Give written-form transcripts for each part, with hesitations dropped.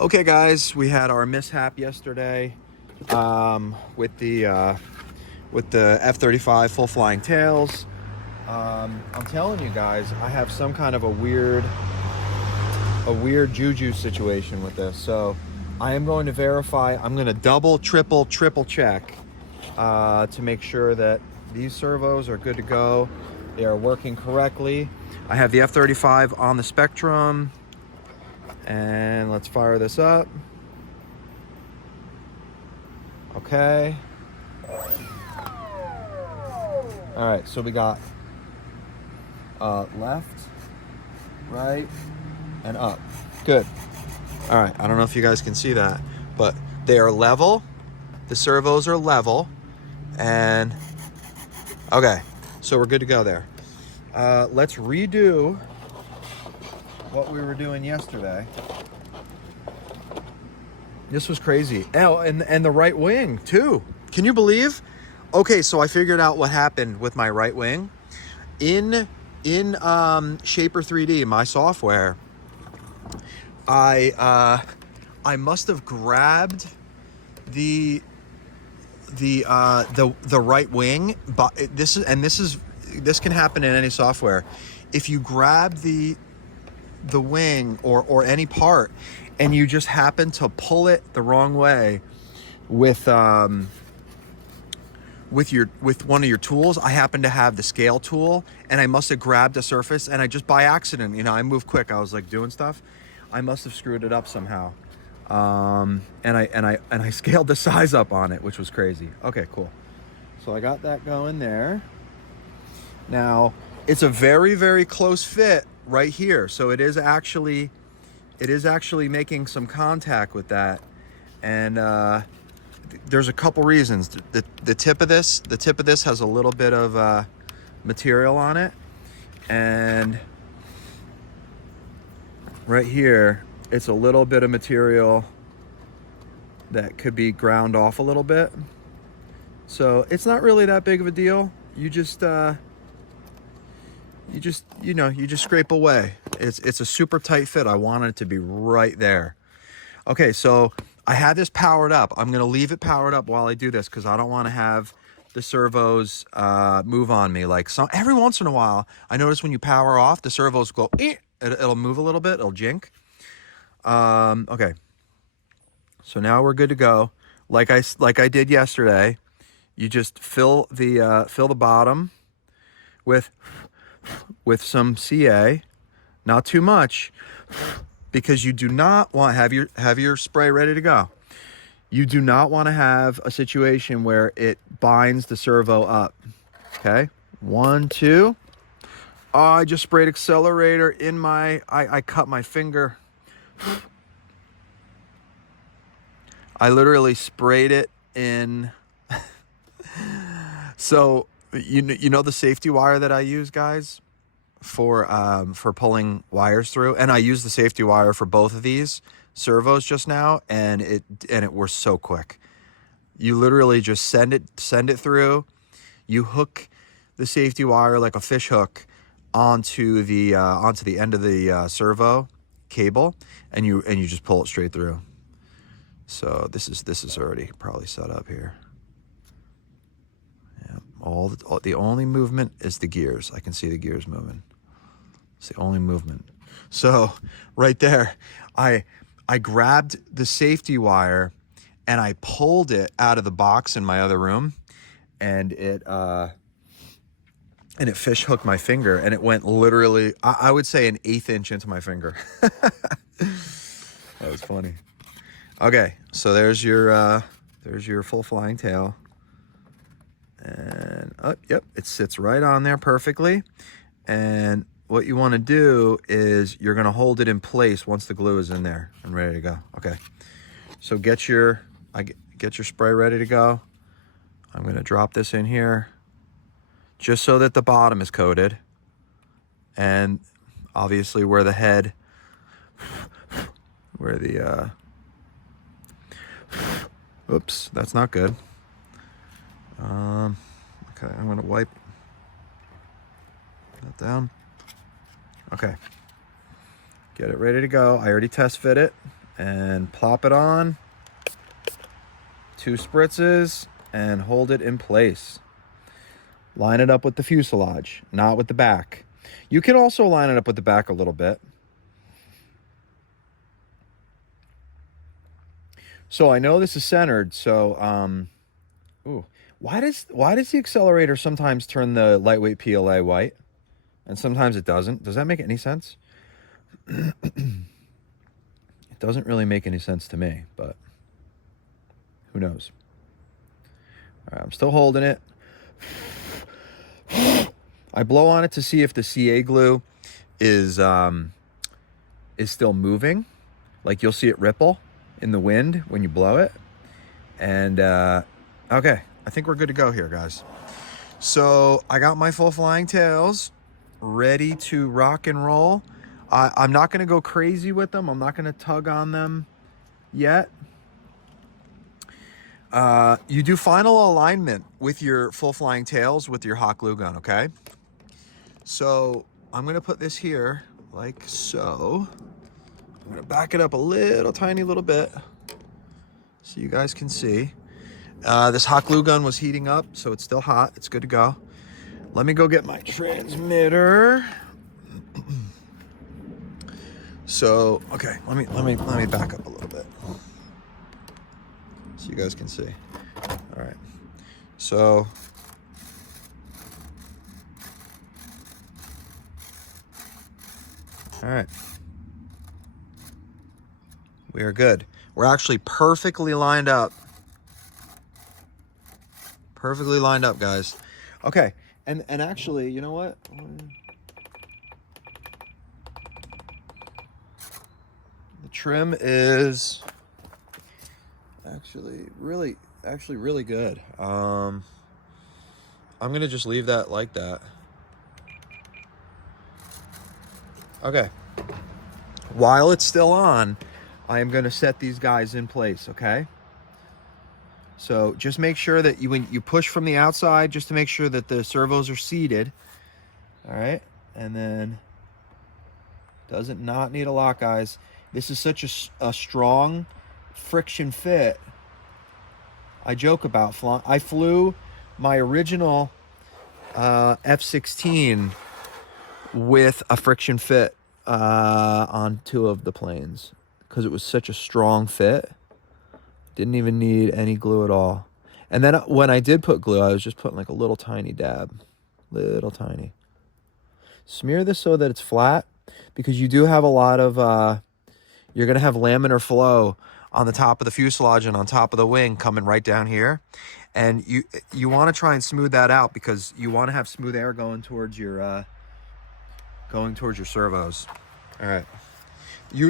Okay, guys, we had our mishap yesterday with the F35 full flying tails. I'm telling you guys, I have some kind of a weird juju situation with this. So I am going to verify. I'm going to double, triple check to make sure that these servos are good to go. They are working correctly. I have the F35 on the Spectrum, and let's fire this up. Okay. All right, so we got left, right, and up. Good. All right, I don't know if you guys can see that, but they are level. The servos are level, and okay, so we're good to go there. Let's redo what we were doing yesterday. This was crazy. Oh, and the right wing too. Can you believe? Okay, so I figured out what happened with my right wing. In Shaper 3D, my software, I must have grabbed the right wing, but this can happen in any software. If you grab the wing or any part and you just happen to pull it the wrong way with one of your tools. I happen to have the scale tool, and I must have grabbed a surface, and I just by accident, I moved quick. I was like doing stuff. I must have screwed it up somehow, and I scaled the size up on it, which was crazy. Okay, cool. So I got that going there. Now it's a very, very close fit right here, so it is actually making some contact with that, and there's a couple reasons. The tip of this has a little bit of material on it, and right here it's a little bit of material that could be ground off a little bit. So it's not really that big of a deal. You just scrape away. It's a super tight fit. I wanted it to be right there. Okay, so I had this powered up. I'm gonna leave it powered up while I do this because I don't want to have the servos move on me. Like every once in a while, I notice when you power off, the servos go. It'll move a little bit. It'll jink. Okay. So now we're good to go. Like I did yesterday, you just fill the bottom with some CA, not too much, because you do not want to have your spray ready to go. You do not want to have a situation where it binds the servo up. Okay, 1, 2. Oh, I just sprayed accelerator in I cut my finger. I literally sprayed it in. So you know the safety wire that I use, guys, for pulling wires through, and I use the safety wire for both of these servos just now, and it was so quick. You literally just send it through. You hook the safety wire like a fish hook onto the end of the servo cable, and you just pull it straight through. So this is already probably set up here. Yeah, the only movement is the gears. I can see the gears moving. It's the only movement. So right there, I grabbed the safety wire and I pulled it out of the box in my other room, and it fish hooked my finger, and it went literally, I would say, an 1/8 inch into my finger. That was funny. Okay, so there's your full flying tail, and yep, it sits right on there perfectly. And what you want to do is you're going to hold it in place once the glue is in there and ready to go. Okay, so get your spray ready to go. I'm going to drop this in here just so that the bottom is coated, and obviously where the head, where the oops, that's not good. Okay, I'm going to wipe that down. Okay, get it ready to go. I already test fit it, and plop it on. 2 spritzes and hold it in place. Line it up with the fuselage, not with the back. You can also line it up with the back a little bit. So I know this is centered, so ooh, why does the accelerator sometimes turn the lightweight PLA white and sometimes it doesn't? Does that make any sense? It doesn't really make any sense to me, but who knows? All right, I'm still holding it. I blow on it to see if the CA glue is still moving. Like you'll see it ripple in the wind when you blow it. And okay, I think we're good to go here, guys. So I got my full flying tails ready to rock and roll. I'm not gonna go crazy with them. I'm not gonna tug on them yet. You do final alignment with your full flying tails with your hot glue gun, okay? So I'm gonna put this here like so. I'm gonna back it up a little tiny little bit so you guys can see. This hot glue gun was heating up, so it's still hot. It's good to go. Let me go get my transmitter. So, okay, let me back up a little bit so you guys can see. All right. So all right. We are good. We're actually perfectly lined up. Perfectly lined up, guys. Okay. And actually, you know what? The trim is actually really good. I'm gonna just leave that like that. Okay. While it's still on, I am gonna set these guys in place, okay? So just make sure that when you push from the outside, just to make sure that the servos are seated. All right, and then doesn't not need a lock, guys. This is such a strong friction fit. I joke about flying. I flew my original F-16 with a friction fit on 2 of the planes because it was such a strong fit. Didn't even need any glue at all. And then when I did put glue, I was just putting like a little tiny dab. Little tiny. Smear this so that it's flat because you do have a lot of, you're going to have laminar flow on the top of the fuselage and on top of the wing coming right down here. And you want to try and smooth that out because you want to have smooth air going towards your servos. All right.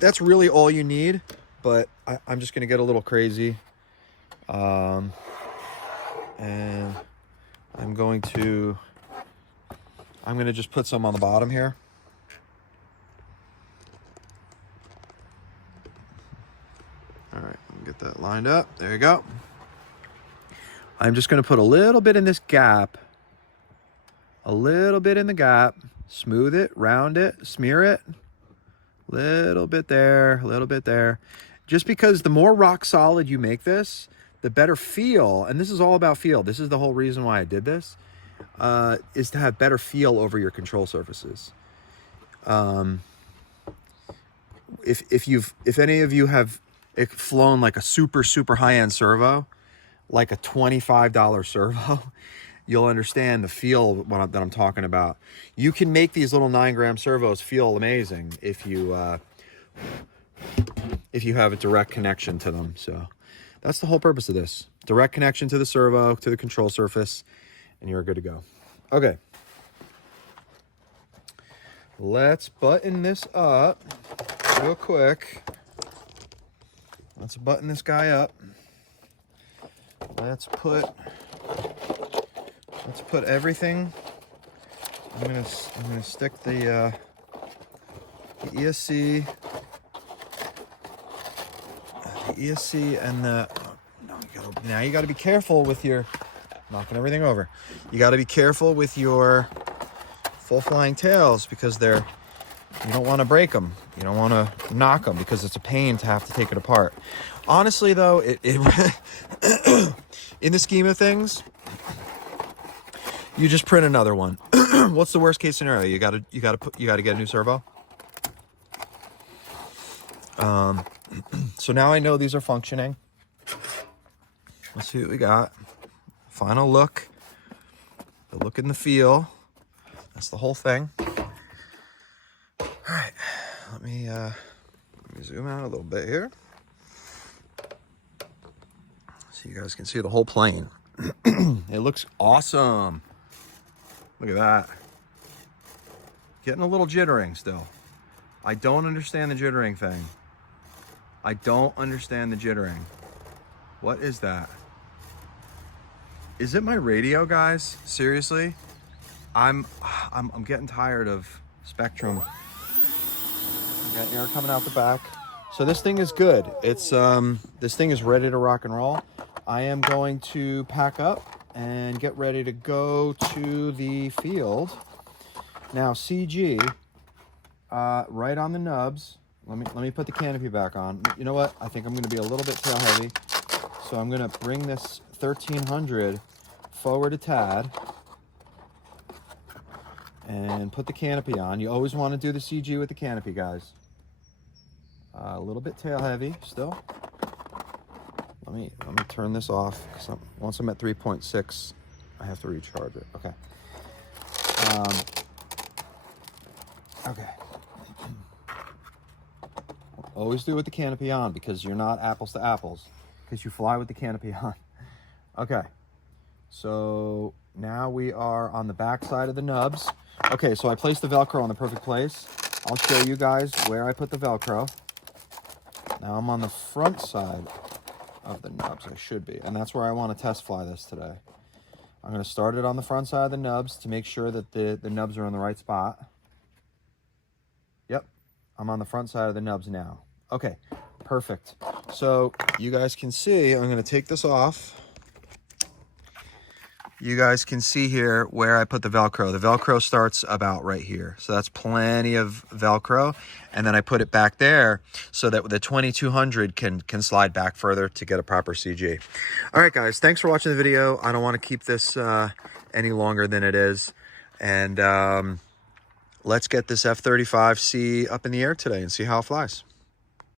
That's really all you need. But I'm just going to get a little crazy. And I'm going to just put some on the bottom here. All right, get that lined up. There you go. I'm just going to put a little bit in this gap. A little bit in the gap. Smooth it, round it, smear it. Little bit there, a little bit there. Just because the more rock solid you make this, the better feel, and this is all about feel. This is the whole reason why I did this, is to have better feel over your control surfaces. If any of you have flown like a super high-end servo, like a $25 servo, you'll understand the feel that I'm talking about. You can make these little 9-gram servos feel amazing if you have a direct connection to them. So that's the whole purpose of this. Direct connection to the servo, to the control surface, and you're good to go. Okay. Let's button this up real quick. Let's button this guy up. Let's put everything. I'm gonna stick the ESC. And the now you got to be careful with your knocking everything over. You got to be careful with your full flying tails because they're You don't want to break them. You don't want to knock them because it's a pain to have to take it apart. Honestly, though, it in the scheme of things, you just print another one. What's the worst case scenario? You gotta get a new servo. So now I know these are functioning. Let's see what we got. Final look. The look and the feel. That's the whole thing. All right, let me zoom out a little bit here, so you guys can see the whole plane. It looks awesome. Look at that. Getting a little jittering still. I don't understand the jittering thing. I don't understand the jittering. What is that? Is it my radio, guys? Seriously? I'm getting tired of Spectrum. Got air coming out the back. So this thing is good. It's this thing is ready to rock and roll. I am going to pack up and get ready to go to the field. Now CG, right on the nubs. Let me put the canopy back on. You know what? I think I'm going to be a little bit tail heavy, so I'm going to bring this 1300 forward a tad and put the canopy on. You always want to do the CG with the canopy, guys. A little bit tail heavy still. Let me turn this off, because once I'm at 3.6, I have to recharge it. Okay. Okay. Always do it with the canopy on, because you're not apples to apples, because you fly with the canopy on. Okay. So now we are on the back side of the nubs. Okay, so I placed the Velcro on the perfect place. I'll show you guys where I put the Velcro. Now I'm on the front side of the nubs, I should be, and that's where I want to test fly this today. I'm going to start it on the front side of the nubs to make sure that the nubs are in the right spot. Yep, I'm on the front side of the nubs now. Okay, perfect. So you guys can see, I'm going to take this off. You guys can see here where I put the Velcro. The Velcro starts about right here. So that's plenty of Velcro. And then I put it back there so that the 2200 can slide back further to get a proper CG. All right, guys, thanks for watching the video. I don't want to keep this any longer than it is. And let's get this F35C up in the air today and see how it flies.